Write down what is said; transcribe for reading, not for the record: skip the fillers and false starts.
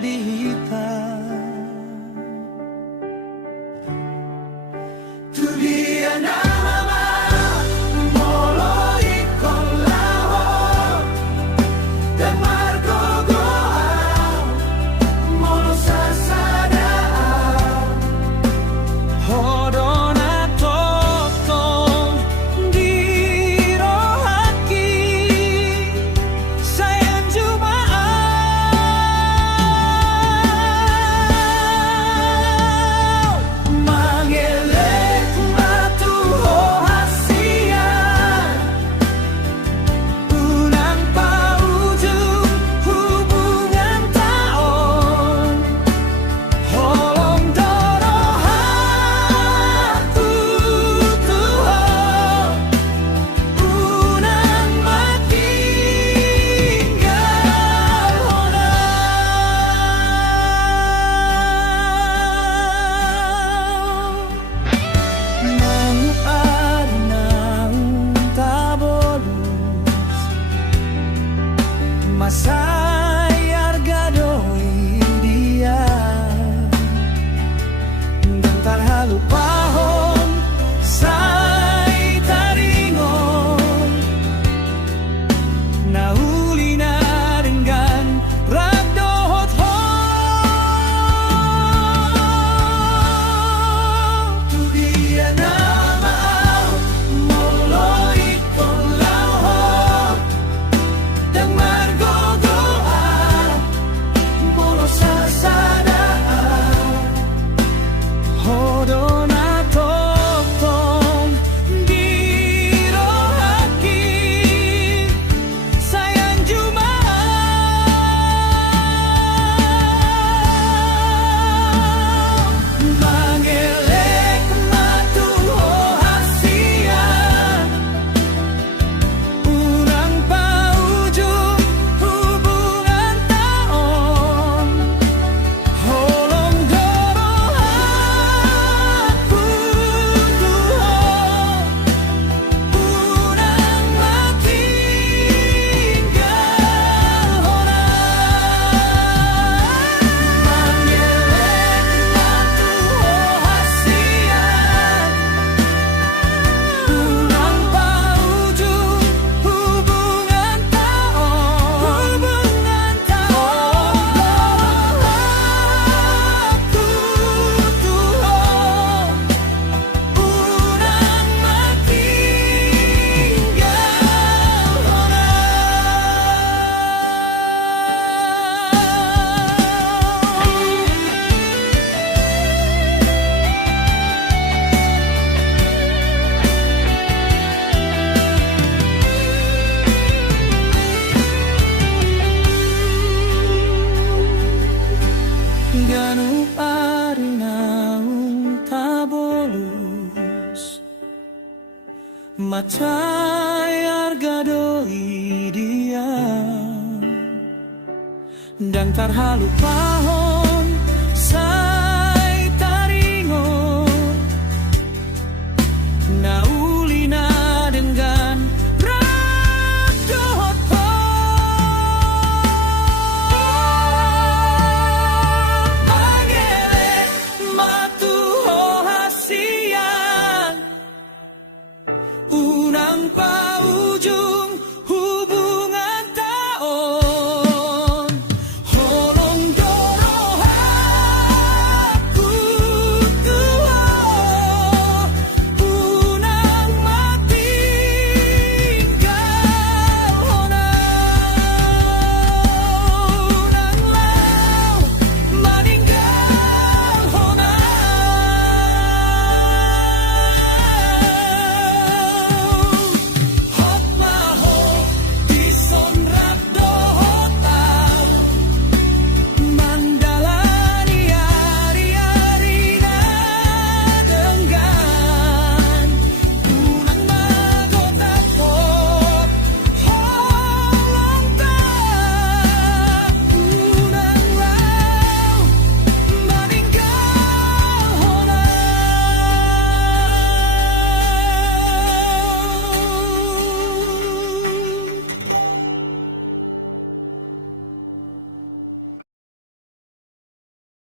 jadi hitam. Tu dia nama molo ikon lahor dan margo goa molo sasada hodona tokong di rohaki sayang jumaat mangelek matu hasian unang paujung hubungan taon holong dorohatu tuho unang matinggal Masay argadoy dia dan tarhalupahon say taringon nahuli na dengan ragdohot ho tu dia nama molo ikon lahor dan margo goa molo sasada hodona tokong di rohaki sayang jumaat mangelek matu hasian unang paujung hubungan taon holong dorohatu tuho unang matinggal hona mangelek matu hasian unang paujung hubungan taon dorohatu tuho unang matinggal hona Ganu arinaung tabolus Macay argadoi dia dan tarhalupahon say taringon nauli na dengan ragdohot ho mangelek matu hasian unang